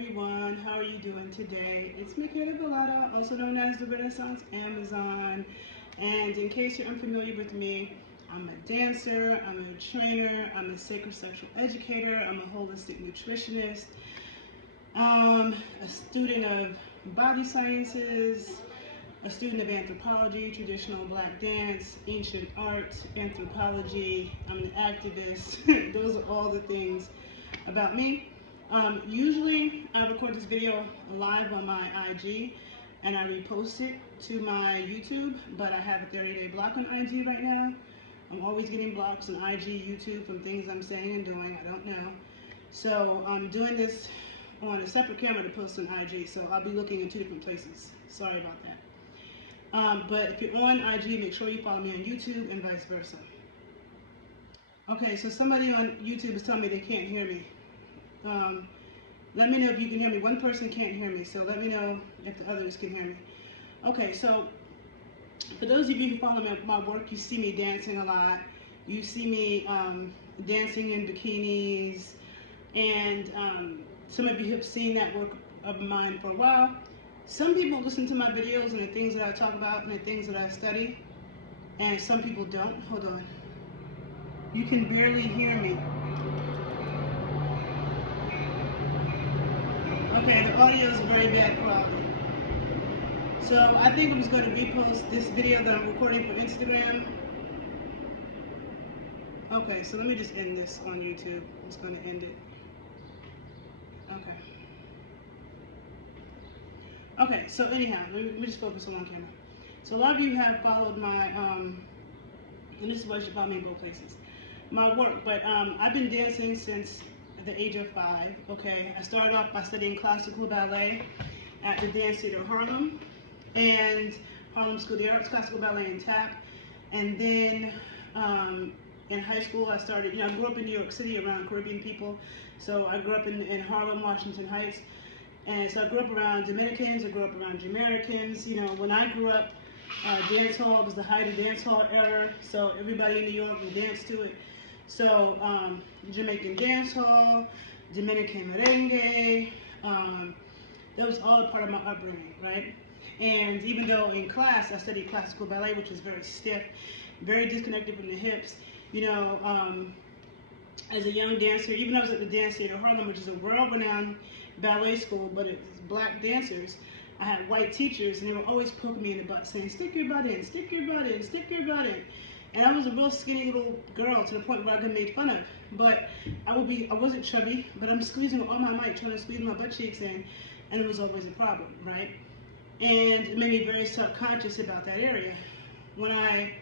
everyone, how are you doing today? It's Michaela Velada, also known as the Renaissance Amazon. And in case you're unfamiliar with me, I'm a dancer, I'm a trainer, I'm a sacred sexual educator, I'm a holistic nutritionist, a student of body sciences, a student of anthropology, traditional black dance, ancient art, anthropology. I'm an activist. Those are all the things about me. Usually I record this video live on my IG and I repost it to my YouTube, but I have a 30-day block on IG right now. I'm always getting blocks on IG, YouTube from things I'm saying and doing. I don't know. So I'm doing this on a separate camera to post on IG, so I'll be looking in two different places. Sorry about that. But if you're on IG, make sure you follow me on YouTube and vice versa. Okay, so somebody on YouTube is telling me they can't hear me. Let me know if you can hear me. One person can't hear me, so let me know if the others can hear me. Okay, so for those of you who follow my work, you see me dancing a lot. You see me dancing in bikinis, and some of you have seen that work of mine for a while. Some people listen to my videos and the things that I talk about and the things that I study, and some people don't. Hold on. You can barely hear me. Okay, the audio is very bad quality. So I think I'm just going to repost this video that I'm recording for Instagram. Okay, so let me just end this on YouTube. I'm just going to end it. Okay. Okay, so anyhow, let me just focus on one camera. So a lot of you have followed my, and this is why you should follow me in both places, my work, but I've been dancing since the age of 5, okay? I started off by studying classical ballet at the Dance Theater of Harlem and Harlem School of the Arts, classical ballet and tap. And then in high school I started, I grew up in New York City around Caribbean people. So I grew up in Harlem, Washington Heights. And so I grew up around Dominicans, I grew up around Jamaicans. When I grew up, dance hall was the height of dance hall era. So everybody in New York would dance to it. So Jamaican dance hall, Dominican merengue, that was all a part of my upbringing, right? And even though in class I studied classical ballet, which is very stiff, very disconnected from the hips, as a young dancer, even though I was at the Dance Theater of Harlem, which is a world-renowned ballet school, but it's black dancers, I had white teachers, and they were always poking me in the butt, saying, stick your butt in, stick your butt in, stick your butt in. And I was a real skinny little girl to the point where I got made fun of. But I wasn't chubby, but I'm squeezing all my might, trying to squeeze my butt cheeks in, and it was always a problem, right? And it made me very self-conscious about that area. When I,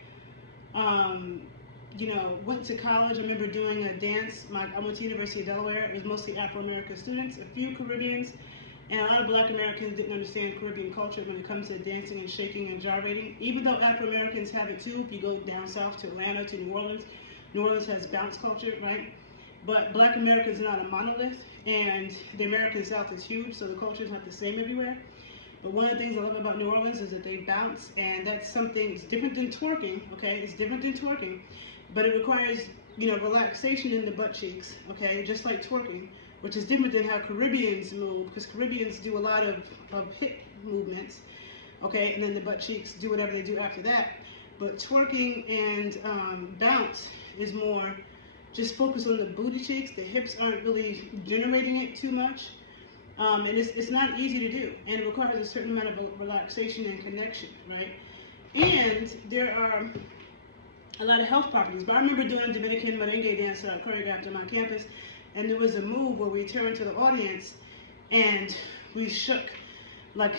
went to college, I remember doing a dance. I went to University of Delaware. It was mostly Afro-American students, a few Caribbeans, and a lot of Black Americans didn't understand Caribbean culture when it comes to dancing and shaking and gyrating. Even though Afro-Americans have it too, if you go down south to Atlanta, to New Orleans has bounce culture, right? But Black America is not a monolith, and the American South is huge, so the culture is not the same everywhere. But one of the things I love about New Orleans is that they bounce, and that's something, it's different than twerking, okay? It's different than twerking, but it requires, relaxation in the butt cheeks, okay? Just like twerking, which is different than how Caribbeans move, because Caribbeans do a lot of hip movements, okay? And then the butt cheeks do whatever they do after that. But twerking and bounce is more just focus on the booty cheeks. The hips aren't really generating it too much. And it's not easy to do, and it requires a certain amount of relaxation and connection, right? And there are a lot of health properties. But I remember doing Dominican merengue dance that I choreographed on my campus, and there was a move where we turned to the audience and we shook, like,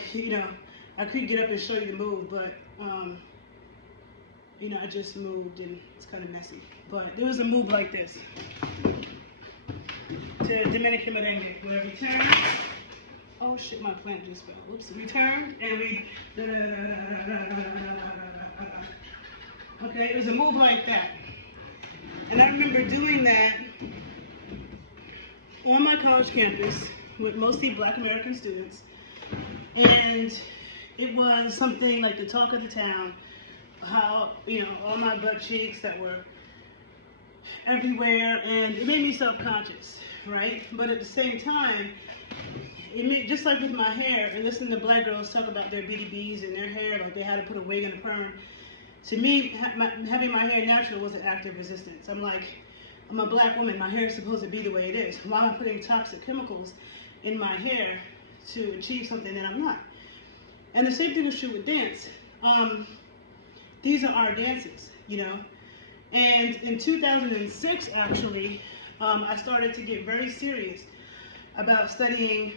I could get up and show you the move, but I just moved and it's kind of messy. But there was a move like this to Dominican merengue, where we turn. Oh shit, my plant just fell. Whoops. We turn and we. Okay, it was a move like that. And I remember doing that on my college campus with mostly Black American students. And it was something like the talk of the town. How, all my butt cheeks that were everywhere, and it made me self-conscious. right? But at the same time, just like with my hair, and listening to black girls talk about their BDBs and their hair, like they had to put a wig and a perm. To me, having my hair natural was an act of resistance. I'm like, I'm a black woman. My hair is supposed to be the way it is. Why am I putting toxic chemicals in my hair to achieve something that I'm not? And the same thing is true with dance. These are our dances, you know. And in 2006, actually, I started to get very serious about studying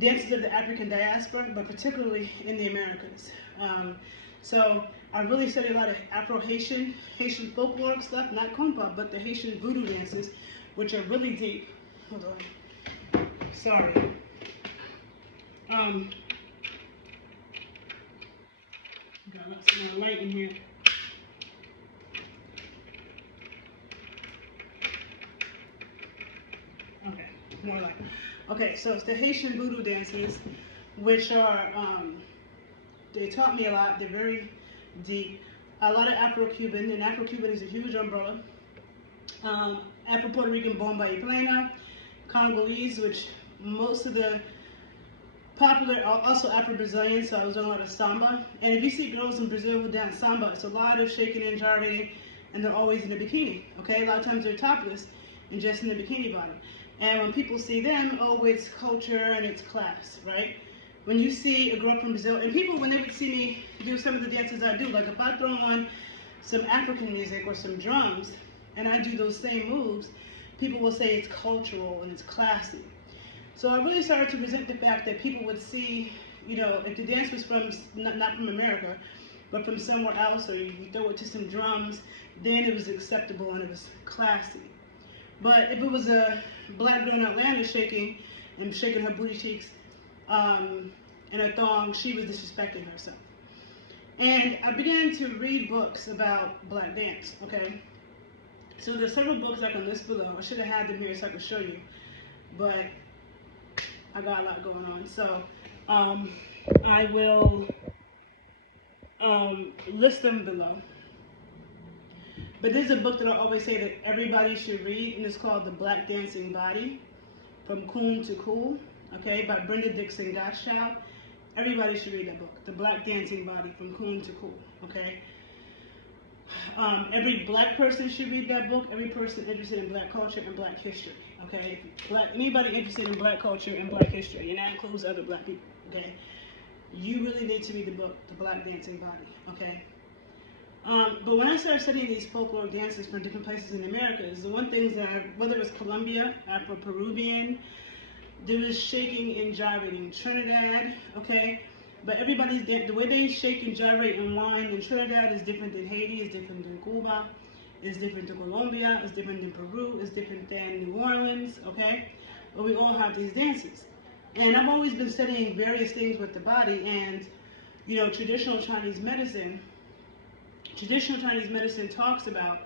dances of the African diaspora, but particularly in the Americas. So I really studied a lot of Afro-Haitian, Haitian folkloric stuff, not compa, but the Haitian voodoo dances, which are really deep. Hold on. Sorry. Got some more light in here. Okay, more light. Okay, so it's the Haitian voodoo dances, which are, they taught me a lot. They're very deep. A lot of Afro-Cuban, and Afro-Cuban is a huge umbrella. Afro-Puerto Rican, bomba y plena. Congolese, which most of the popular, also Afro-Brazilian, so I was doing a lot of samba. And if you see girls in Brazil who dance samba, it's a lot of shaking and gyrating, and they're always in a bikini, okay? A lot of times they're topless and just in the bikini bottom. And when people see them, oh, it's culture and it's class, right? When you see a girl from Brazil, and people, when they would see me do some of the dances I do, like if I throw on some African music or some drums, and I do those same moves, people will say it's cultural and it's classy. So I really started to resent the fact that people would see, you know, if the dance was from, not from America, but from somewhere else, or you throw it to some drums, then it was acceptable and it was classy. But if it was a black girl in Atlanta shaking her booty cheeks and her thong, she was disrespecting herself. And I began to read books about black dance, okay? So there's several books I can list below. I should have had them here so I could show you, but I got a lot going on. So I will list them below. But there's a book that I always say that everybody should read, and it's called The Black Dancing Body, From Coon to Cool, okay, by Brenda Dixon Gottschalk. Everybody should read that book, The Black Dancing Body, From Coon to Cool, okay? Every black person should read that book, every person interested in black culture and black history, okay? Anybody interested in black culture and black history, and that includes other black people, okay? You really need to read the book, The Black Dancing Body, okay? But when I started studying these folklore dances from different places in America, is the one thing that, whether it was Colombia, Afro-Peruvian, there was shaking and gyrating. Trinidad, okay? But everybody's, the way they shake and gyrate and whine in Trinidad is different than Haiti, is different than Cuba, is different than Colombia, is different than Peru, is different than New Orleans, okay? But we all have these dances. And I've always been studying various things with the body, and, you know, traditional Chinese medicine talks about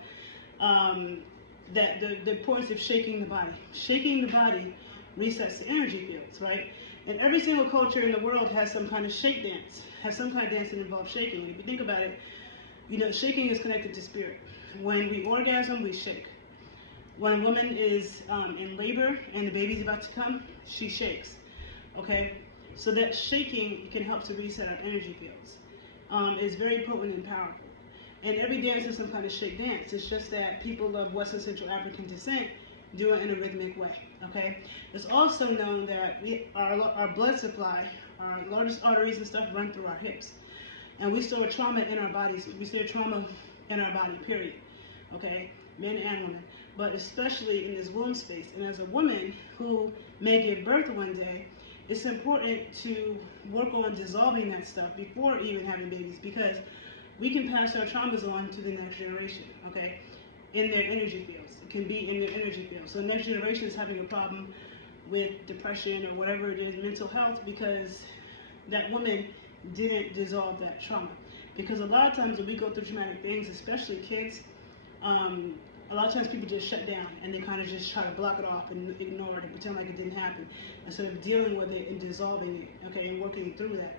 that the importance of shaking the body. Shaking the body resets the energy fields, right? And every single culture in the world has some kind of shake dance, has some kind of dance that involves shaking. And if you think about it, you know, shaking is connected to spirit. When we orgasm, we shake. When a woman is in labor and the baby's about to come, she shakes, okay? So that shaking can help to reset our energy fields. It's very potent and powerful. And every dance is some kind of shake dance. It's just that people of West and Central African descent do it in a rhythmic way, okay? It's also known that our blood supply, our largest arteries and stuff run through our hips. And we store trauma in our bodies. We store trauma in our body, period, okay? Men and women. But especially in this womb space. And as a woman who may give birth one day, it's important to work on dissolving that stuff before even having babies, because we can pass our traumas on to the next generation, okay, in their energy fields. It can be in their energy fields. So next generation is having a problem with depression or whatever it is, mental health, because that woman didn't dissolve that trauma. Because a lot of times when we go through traumatic things, especially kids, a lot of times people just shut down and they kind of just try to block it off and ignore it and pretend like it didn't happen, instead of dealing with it and dissolving it, okay, and working through that.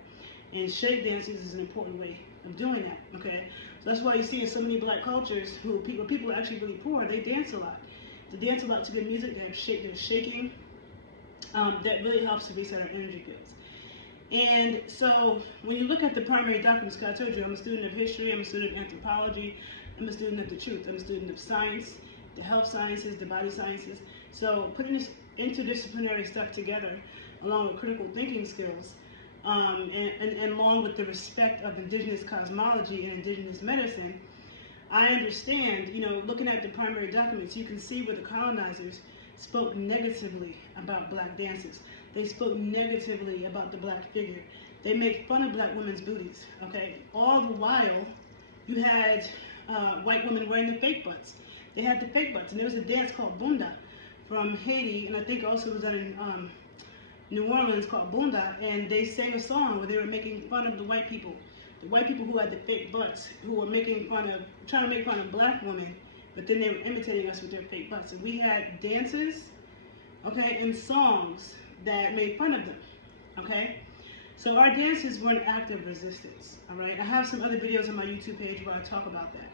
And shake dances is an important way of doing that, okay? So that's why you see in so many black cultures people are actually really poor, they dance a lot. to dance about to good music, there's shaking. That really helps to reset our energy fields. And so when you look at the primary documents, because I told you I'm a student of history, I'm a student of anthropology, I'm a student of the truth, I'm a student of science, the health sciences, the body sciences. So putting this interdisciplinary stuff together, along with critical thinking skills, and along with the respect of indigenous cosmology and indigenous medicine, I understand, looking at the primary documents, you can see where the colonizers spoke negatively about black dancers. They spoke negatively about the black figure. They made fun of black women's booties, okay? All the while, you had white women wearing the fake butts. They had the fake butts, and there was a dance called Bunda from Haiti, and I think also it was done in New Orleans called Bunda, and they sang a song where they were making fun of the white people who had the fake butts, who were trying to make fun of black women, but then they were imitating us with their fake butts. And we had dances, okay, and songs that made fun of them, okay? So our dances were an act of resistance, all right? I have some other videos on my YouTube page where I talk about that.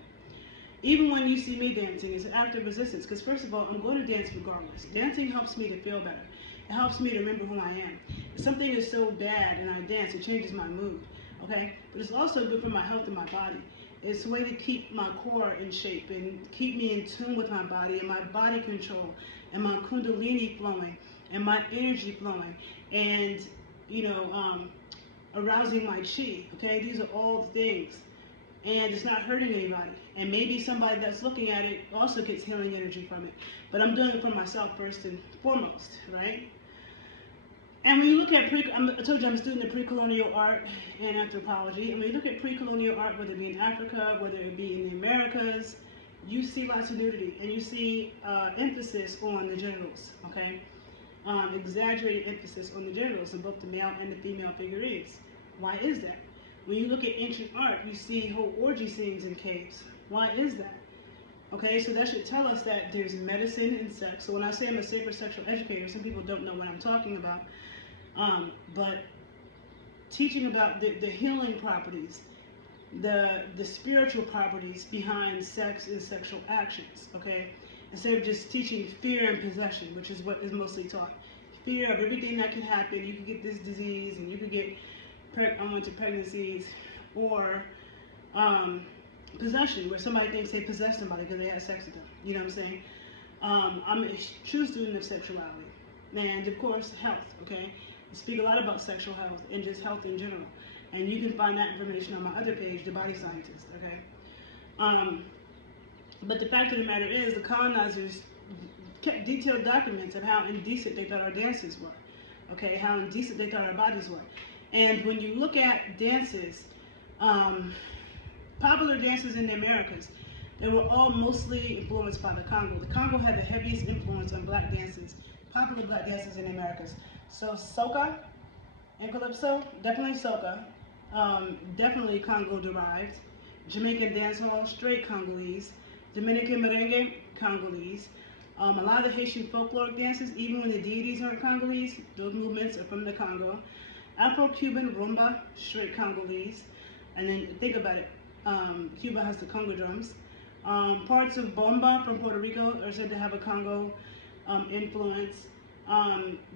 Even when you see me dancing, it's an act of resistance, because first of all, I'm going to dance regardless. Dancing helps me to feel better. It helps me to remember who I am. If something is so bad and I dance, it changes my mood, okay? But it's also good for my health and my body. It's a way to keep my core in shape and keep me in tune with my body and my body control and my kundalini flowing and my energy flowing and, arousing my chi, okay? These are all the things. And it's not hurting anybody. And maybe somebody that's looking at it also gets healing energy from it. But I'm doing it for myself first and foremost, right? And when you look at I told you I'm a student of pre-colonial art and anthropology. And when you look at pre-colonial art, whether it be in Africa, whether it be in the Americas, you see lots of nudity, and you see emphasis on the genitals, okay? Exaggerated emphasis on the genitals in both the male and the female figurines. Why is that? When you look at ancient art, you see whole orgy scenes in caves. Why is that? Okay, so that should tell us that there's medicine in sex. So when I say I'm a sacred sexual educator, some people don't know what I'm talking about. But teaching about the healing properties, the spiritual properties behind sex and sexual actions, okay? Instead of just teaching fear and possession, which is what is mostly taught. Fear of everything that can happen. You could get this disease, and you could get unwanted pregnancies, or possession, where somebody thinks they possessed somebody because they had sex with them. You know what I'm saying? I'm a true student of sexuality. And of course, health, okay? I speak a lot about sexual health and just health in general. And you can find that information on my other page, The Body Scientist, okay? But the fact of the matter is, the colonizers kept detailed documents of how indecent they thought our dances were, okay? How indecent they thought our bodies were. And when you look at dances, popular dances in the Americas, they were all mostly influenced by the Congo. The Congo had the heaviest influence on black dances, popular black dances in the Americas. So soca and calypso, definitely soca, definitely Congo derived. Jamaican dancehall, straight Congolese. Dominican merengue, Congolese. A lot of the Haitian folkloric dances, even when the deities aren't Congolese, those movements are from the Congo. Afro-Cuban rumba, straight Congolese. And then think about it, Cuba has the Congo drums. Parts of bomba from Puerto Rico are said to have a Congo influence.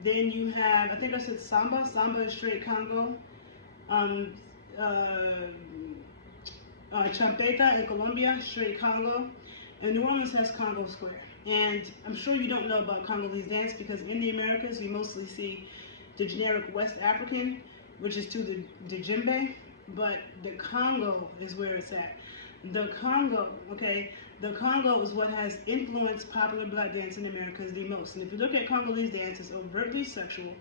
Then you have, I think I said samba. Samba is straight Congo. Champeta in Colombia, straight Congo. And New Orleans has Congo Square. And I'm sure you don't know about Congolese dance, because in the Americas you mostly see the generic West African, which is to the djembe, but the Congo is where it's at. The Congo, okay, the Congo is what has influenced popular black dance in the Americas the most. And if you look at Congolese dance, it's overtly sexual.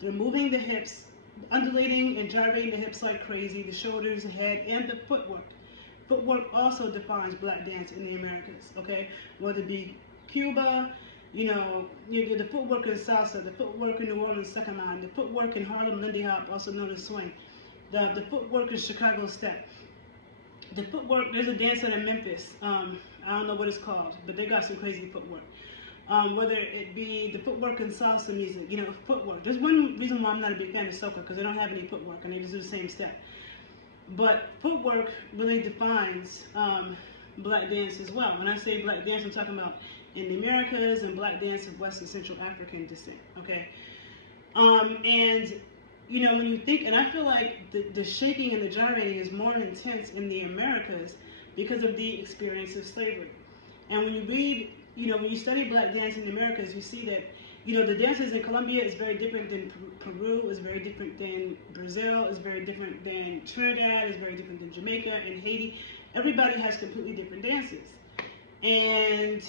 They're moving the hips, undulating and gyrating the hips like crazy, the shoulders, the head, and the footwork. Footwork also defines black dance in the Americas, okay? Whether it be Cuba, you get the footwork in salsa, the footwork in New Orleans second line, the footwork in Harlem Lindy Hop, also known as swing, the footwork in Chicago step. The footwork, there's a dancer in Memphis, I don't know what it's called, but they got some crazy footwork. Whether it be the footwork in salsa music, footwork. There's one reason why I'm not a big fan of soca, because they don't have any footwork and they just do the same step. But footwork really defines black dance as well. When I say black dance, I'm talking about in the Americas and black dance of West and Central African descent. Okay, and you know, when you think, and I feel like the shaking and the gyrating is more intense in the Americas because of the experience of slavery. And when you read, you know, when you study black dance in the Americas, you see that, you know, the dances in Colombia is very different than Peru, is very different than Brazil, is very different than Trinidad, is very different than Jamaica and Haiti. Everybody has completely different dances. And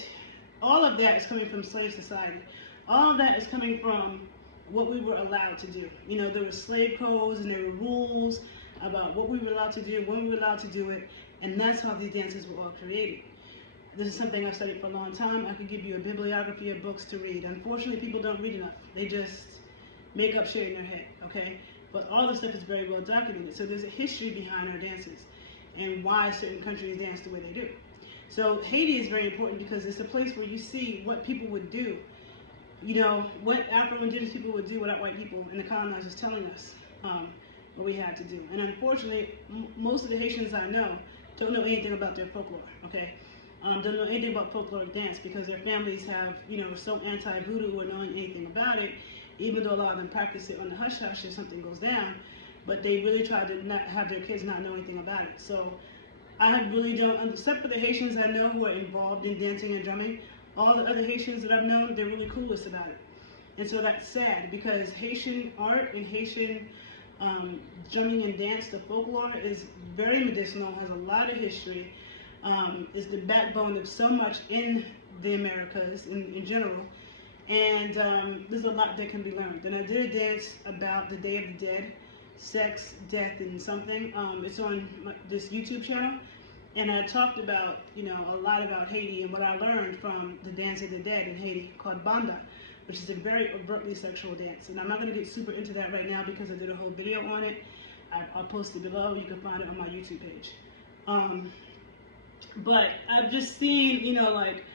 all of that is coming from slave society. All of that is coming from what we were allowed to do. You know, there were slave codes and there were rules about what we were allowed to do, when we were allowed to do it, and that's how these dances were all created. This is something I've studied for a long time. I could give you a bibliography of books to read. Unfortunately, people don't read enough. They just make up shit in their head, okay? But all this stuff is very well documented. So there's a history behind our dances and why certain countries dance the way they do. So Haiti is very important because it's a place where you see what people would do, you know, what Afro-Indigenous people would do without white people, and the colonizers telling us what we had to do. And unfortunately, most of the Haitians I know don't know anything about their folklore, okay? Don't know anything about folkloric dance because their families have, you know, so anti-voodoo or knowing anything about it, even though a lot of them practice it on the hush-hush if something goes down, but they really try to not have their kids not know anything about it. So I really don't, except for the Haitians I know who are involved in dancing and drumming, all the other Haitians that I've known, they're really clueless about it. And so that's sad because Haitian art and Haitian drumming and dance, the folklore is very medicinal, has a lot of history, is the backbone of so much in the Americas in general. And there's a lot that can be learned. And I did a dance about the Day of the Dead, sex, death, and something. It's on this YouTube channel. And I talked about, you know, a lot about Haiti and what I learned from the Dance of the Dead in Haiti called Banda, which is a very overtly sexual dance. And I'm not going to get super into that right now because I did a whole video on it. I'll post it below. You can find it on my YouTube page. But I've just seen, you know, like,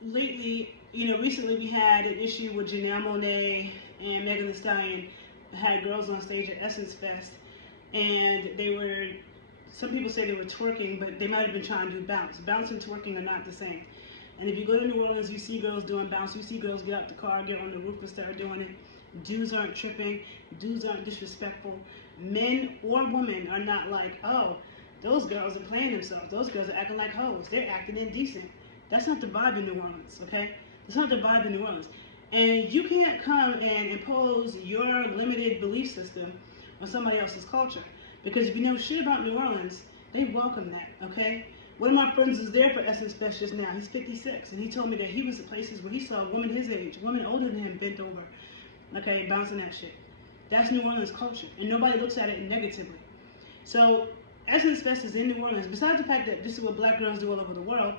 lately, you know, recently we had an issue with Janelle Monáe and Megan Thee Stallion had girls on stage at Essence Fest, and they were, some people say they were twerking, but they might have been trying to do bounce. Bounce and twerking are not the same. And if you go to New Orleans, you see girls doing bounce, you see girls get out the car, get on the roof and start doing it. Dudes aren't tripping, dudes aren't disrespectful. Men or women are not like, oh, those girls are playing themselves, those girls are acting like hoes, they're acting indecent. That's not the vibe in New Orleans, okay? That's not the vibe in New Orleans. And you can't come and impose your limited belief system on somebody else's culture. Because if you know shit about New Orleans, they welcome that, okay? One of my friends was there for Essence Fest just now. He's 56, and he told me that he was at places where he saw women his age, women older than him, bent over, okay, bouncing that shit. That's New Orleans culture, and nobody looks at it negatively. So Essence Fest is in New Orleans, besides the fact that this is what black girls do all over the world,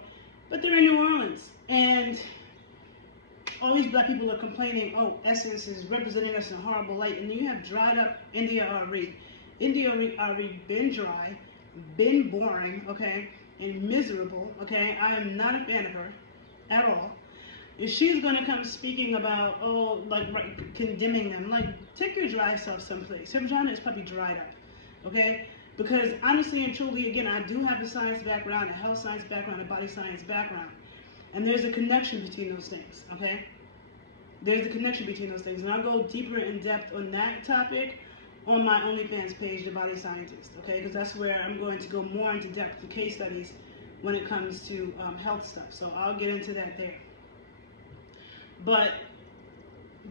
but they're in New Orleans. And all these black people are complaining, oh, Essence is representing us in a horrible light. And then you have dried up India Ari. India Ari been dry, been boring, okay, and miserable, okay. I am not a fan of her at all. If she's going to come speaking about, oh, like condemning them, like, take your dry stuff someplace. Her vagina is probably dried up, okay? Because honestly and truly, again, I do have a science background, a health science background, a body science background. And there's a connection between those things, okay? There's a connection between those things. And I'll go deeper in depth on that topic on my OnlyFans page, The Body Scientist, okay? Because that's where I'm going to go more into depth with case studies when it comes to health stuff. So I'll get into that there. But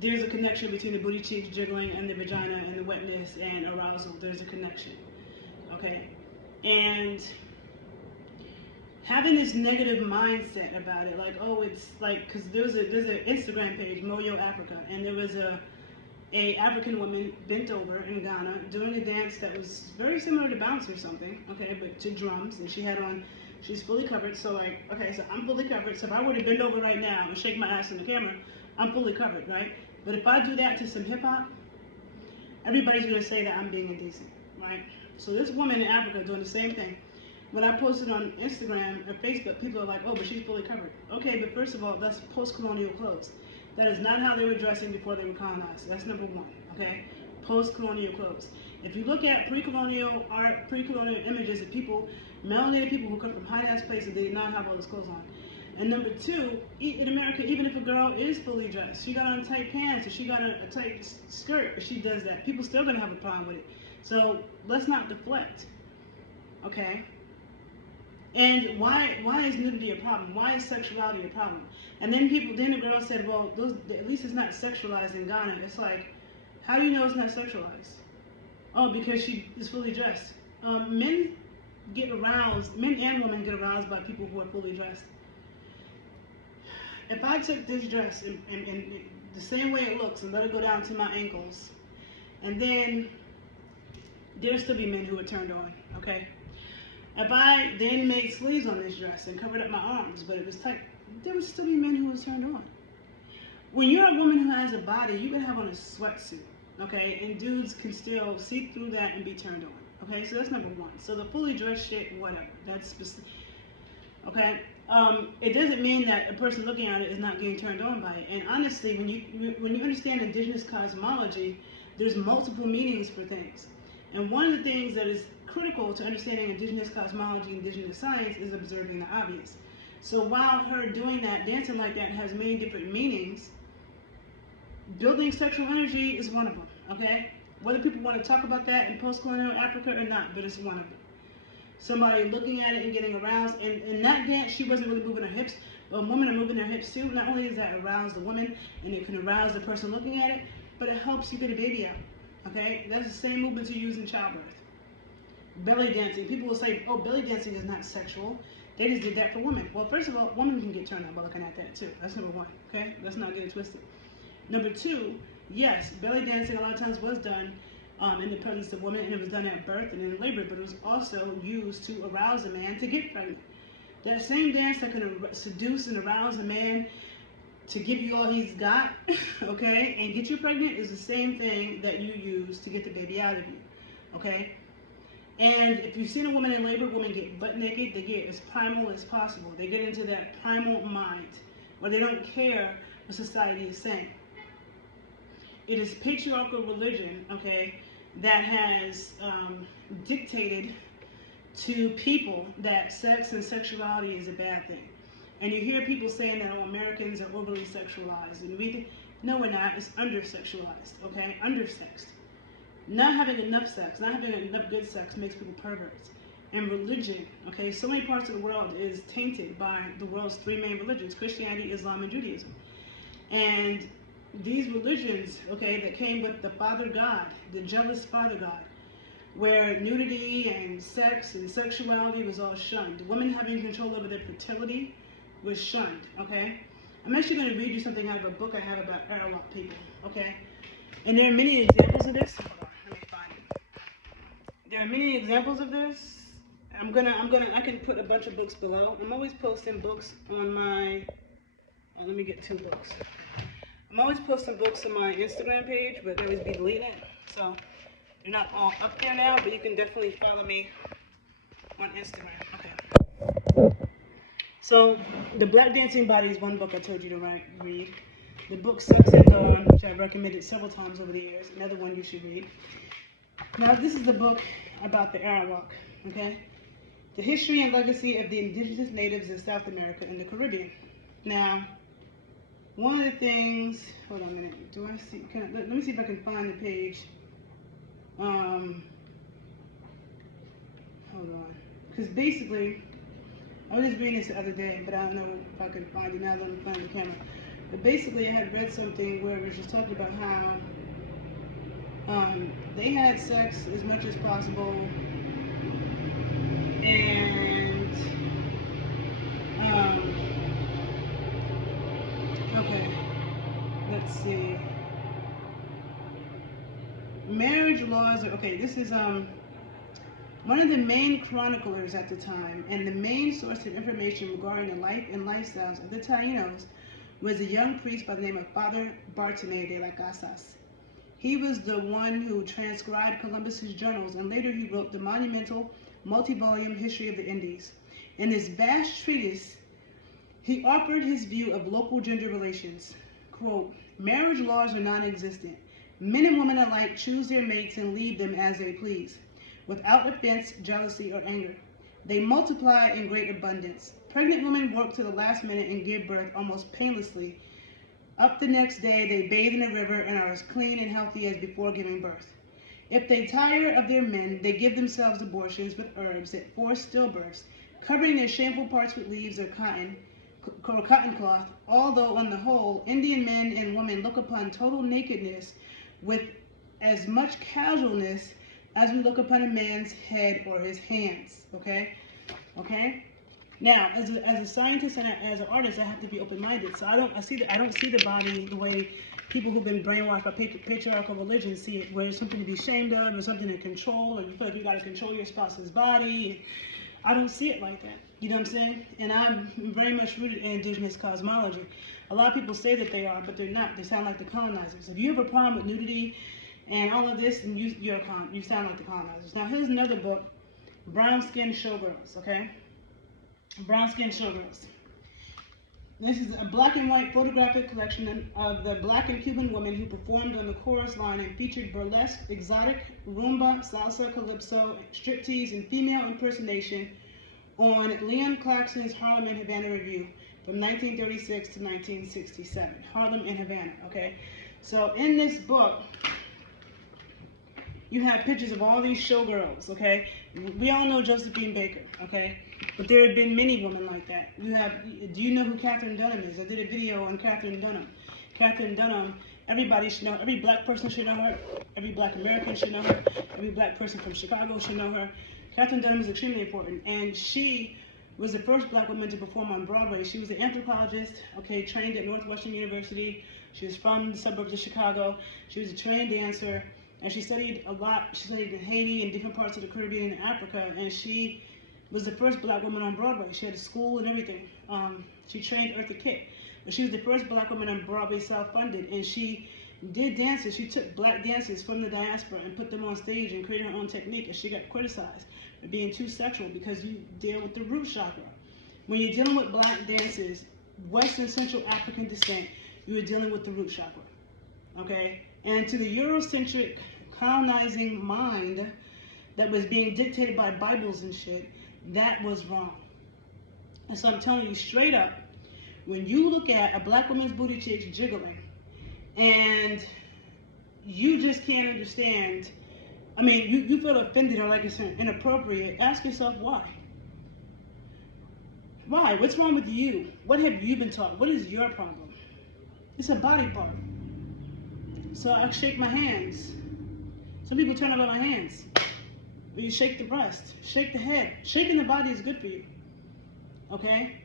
there's a connection between the booty cheeks jiggling and the vagina and the wetness and arousal. There's a connection, okay? And having this negative mindset about it, like, oh, it's like, because there's an Instagram page, Moyo Africa, and there was a African woman bent over in Ghana doing a dance that was very similar to bounce or something, okay, but to drums, and she had on, she's fully covered, so like, okay, so I'm fully covered, so if I were to bend over right now and shake my ass in the camera, I'm fully covered, right? But if I do that to some hip hop, everybody's gonna say that I'm being indecent, right? So this woman in Africa doing the same thing. When I posted on Instagram or Facebook, people are like, oh, but she's fully covered. Okay, but first of all, that's post-colonial clothes. That is not how they were dressing before they were colonized. That's number one, okay? Post-colonial clothes. If you look at pre-colonial art, pre-colonial images of people, melanated people who come from high-ass places, they did not have all those clothes on. And number two, in America, even if a girl is fully dressed, she got on tight pants or she got a tight skirt, if she does that, people still gonna have a problem with it. So let's not deflect, okay? And why is nudity a problem? Why is sexuality a problem? And then the girl said, well, at least it's not sexualized in Ghana. It's like, how do you know it's not sexualized? Oh, because she is fully dressed. Men get aroused, men and women get aroused by people who are fully dressed. If I took this dress and the same way it looks and let it go down to my ankles, and then there'll still be men who are turned on, okay? If I then made sleeves on this dress and covered up my arms, but it was tight, there would still be men who was turned on. When you're a woman who has a body, you can have on a sweatsuit, okay? And dudes can still see through that and be turned on, okay? So that's number one. So the fully dressed shit, whatever. That's specific, okay? It doesn't mean that a person looking at it is not getting turned on by it. And honestly, when you understand indigenous cosmology, there's multiple meanings for things. And one of the things that is critical to understanding indigenous cosmology, indigenous science, is observing the obvious. So while her doing that, dancing like that, has many different meanings, building sexual energy is one of them, okay? Whether people want to talk about that in post-colonial Africa or not, but it's one of them. Somebody looking at it and getting aroused, and in that dance, she wasn't really moving her hips, but women are moving their hips too. Not only does that arouse the woman, and it can arouse the person looking at it, but it helps you get a baby out, okay? That's the same movement you use in childbirth. Belly dancing. People will say, oh, belly dancing is not sexual. They just did that for women. Well, first of all, women can get turned on by looking at that too. That's number one, okay? Let's not get it twisted. Number two, yes, belly dancing a lot of times was done in the presence of women, and it was done at birth and in labor, but it was also used to arouse a man to get pregnant. That same dance that can seduce and arouse a man to give you all he's got, okay, and get you pregnant is the same thing that you use to get the baby out of you, okay? And if you've seen a woman in labor, women get butt naked, they get as primal as possible. They get into that primal mind where they don't care what society is saying. It is patriarchal religion, okay, that has dictated to people that sex and sexuality is a bad thing. And you hear people saying that, oh, Americans are overly sexualized. And no, we're not. It's under-sexualized, okay? Under-sexed. Not having enough sex, not having enough good sex makes people perverts. And religion, okay, so many parts of the world is tainted by the world's three main religions, Christianity, Islam, and Judaism. And these religions, okay, that came with the Father God, the jealous Father God, where nudity and sex and sexuality was all shunned. Women having control over their fertility was shunned, okay? I'm actually going to read you something out of a book I have about airlock people, okay? And there are many examples of this. Hold on, let me find it. There are many examples of this. I can put a bunch of books below. I'm always posting books on my, let me get two books. I'm always posting books on my Instagram page, but they always be deleting it. So they're not all up there now, but you can definitely follow me on Instagram. Okay. So The Black Dancing Body is one book I told you to read. The book Sex and Dawn, which I've recommended several times over the years, another one you should read. Now this is the book about the Arawak, okay? The history and legacy of the indigenous natives in South America and the Caribbean. Now, one of the things, hold on a minute, let me see if I can find the page. Hold on, because basically, I was just reading this the other day, but I don't know if I can find it now that I'm in front of the camera. But basically, I had read something where it was just talking about how they had sex as much as possible, and okay, let's see. Marriage laws are, okay, this is one of the main chroniclers at the time and the main source of information regarding the life and lifestyles of the Tainos was a young priest by the name of Father Bartolome de las Casas. He was the one who transcribed Columbus's journals, and later he wrote the monumental multi-volume History of the Indies. In this vast treatise, he offered his view of local gender relations. Quote, marriage laws are non-existent. Men and women alike choose their mates and leave them as they please, without offense, jealousy, or anger. They multiply in great abundance. Pregnant women work to the last minute and give birth almost painlessly. Up the next day, they bathe in a river and are as clean and healthy as before giving birth. If they tire of their men, they give themselves abortions with herbs that force stillbirths, covering their shameful parts with leaves or cotton cloth. Although on the whole, Indian men and women look upon total nakedness with as much casualness as we look upon a man's head or his hands. Okay? Now, as a scientist and as an artist, I have to be open-minded. So I don't see the body the way people who've been brainwashed by patriarchal religion see it, where it's something to be ashamed of, or something to control, or you feel like you got to control your spouse's body. I don't see it like that. You know what I'm saying? And I'm very much rooted in indigenous cosmology. A lot of people say that they are, but they're not. They sound like the colonizers. If you have a problem with nudity and all of this, then you sound like the colonizers. Now, here's another book, Brown Skin Showgirls, okay? Brown Skin Showgirls. This is a black and white photographic collection of the black and Cuban women who performed on the chorus line and featured burlesque, exotic, rumba, salsa, calypso, striptease, and female impersonation on Leon Clarkson's Harlem and Havana Review from 1936 to 1967. Harlem and Havana, okay? So in this book, you have pictures of all these showgirls, okay? We all know Josephine Baker, okay? But there have been many women like that. Do you know who Catherine Dunham is? I did a video on Catherine Dunham. Catherine Dunham, everybody should know, every black person should know her, every black American should know her, every black person from Chicago should know her. Catherine Dunham is extremely important, and she was the first black woman to perform on Broadway. She was an anthropologist, okay, trained at Northwestern University. She was from the suburbs of Chicago. She was a trained dancer, and she studied a lot. She studied in Haiti and different parts of the Caribbean and Africa, and she was the first black woman on Broadway. She had a school and everything. She trained Eartha Kitt. But she was the first black woman on Broadway, self-funded, and she did dances. She took black dancers from the diaspora and put them on stage and created her own technique, and she got criticized for being too sexual because you deal with the root chakra. When you're dealing with black dancers, West and Central African descent, you are dealing with the root chakra, okay? And to the Eurocentric colonizing mind that was being dictated by Bibles and shit, that was wrong. And so I'm telling you straight up, when you look at a black woman's booty cheeks jiggling and you just can't understand, I mean, you feel offended or like it's inappropriate, ask yourself why. Why? What's wrong with you? What have you been taught? What is your problem? It's a body part. So I shake my hands. Some people turn over my hands. Or you shake the breast, shake the head. Shaking the body is good for you, okay?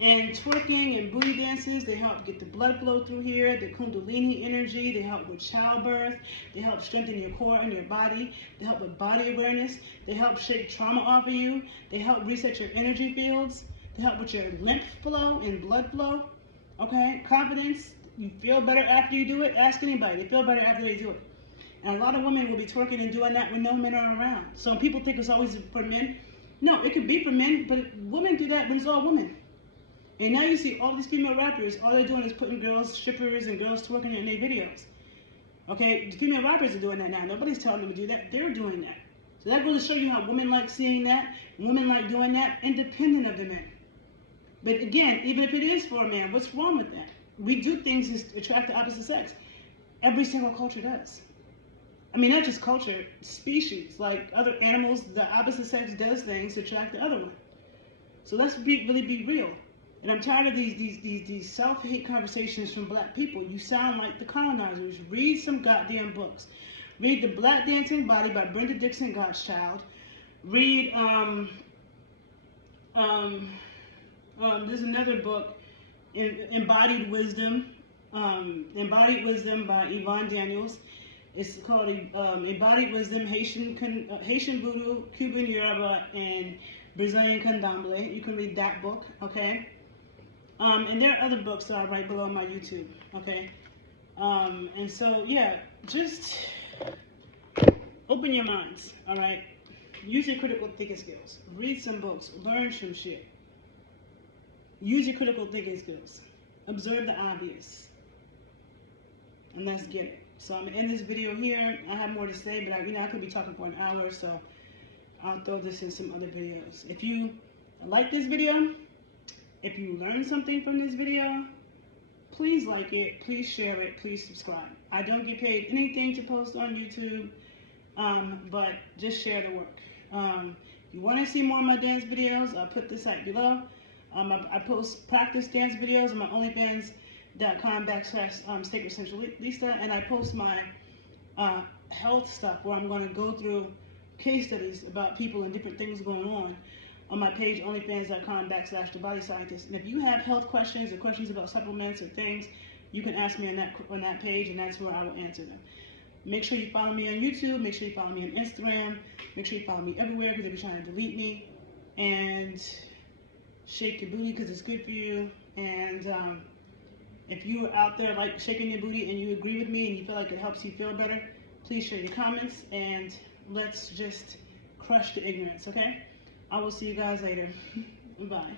And twerking and booty dances, they help get the blood flow through here, the kundalini energy, they help with childbirth, they help strengthen your core and your body, they help with body awareness, they help shake trauma off of you, they help reset your energy fields, they help with your lymph flow and blood flow, okay? Confidence, you feel better after you do it. Ask anybody, they feel better after they do it. And a lot of women will be twerking and doing that when no men are around. So people think it's always for men. No, it could be for men, but women do that when it's all women. And now you see all these female rappers, all they're doing is putting girls, strippers, and girls twerking in their videos. Okay, the female rappers are doing that now. Nobody's telling them to do that. They're doing that. So that goes to show you how women like seeing that, women like doing that, independent of the men. But again, even if it is for a man, what's wrong with that? We do things to attract the opposite sex. Every single culture does. I mean, not just culture, species, like other animals, the opposite sex does things to attract the other one. So let's really be real. And I'm tired of these self-hate conversations from black people. You sound like the colonizers. Read some goddamn books. Read The Black Dancing Body by Brenda Dixon Gottschalk. Read, there's another book, Embodied Wisdom by Yvonne Daniels. It's called Embodied Wisdom, Haitian Voodoo, Cuban Yoruba, and Brazilian Candomblé. You can read that book, okay? And there are other books that are right below my YouTube, okay? And so, yeah, just open your minds, all right? Use your critical thinking skills. Read some books. Learn some shit. Use your critical thinking skills. Observe the obvious. And let's get it. So I'm in this video here. I have more to say, but I could be talking for an hour, so I'll throw this in some other videos. If you like this video, If you learned something from this video, please like it, please share it, please subscribe. I don't get paid anything to post on YouTube, but just share the work. If you want to see more of my dance videos, I'll put the site below. I post practice dance videos on my OnlyFans.com/Sacred Sensualista, and I post my health stuff where I'm going to go through case studies about people and different things going on my page, OnlyFans.com/TheBodyScientist. And if you have health questions or questions about supplements or things, you can ask me on that page, and that's where I will answer them. Make sure you follow me on YouTube. Make sure you follow me on Instagram. Make sure you follow me everywhere, because they'll be trying to delete me. And shake your booty, because it's good for you. And if you are out there like shaking your booty and you agree with me and you feel like it helps you feel better, please share your comments, and let's just crush the ignorance, okay? I will see you guys later. Bye.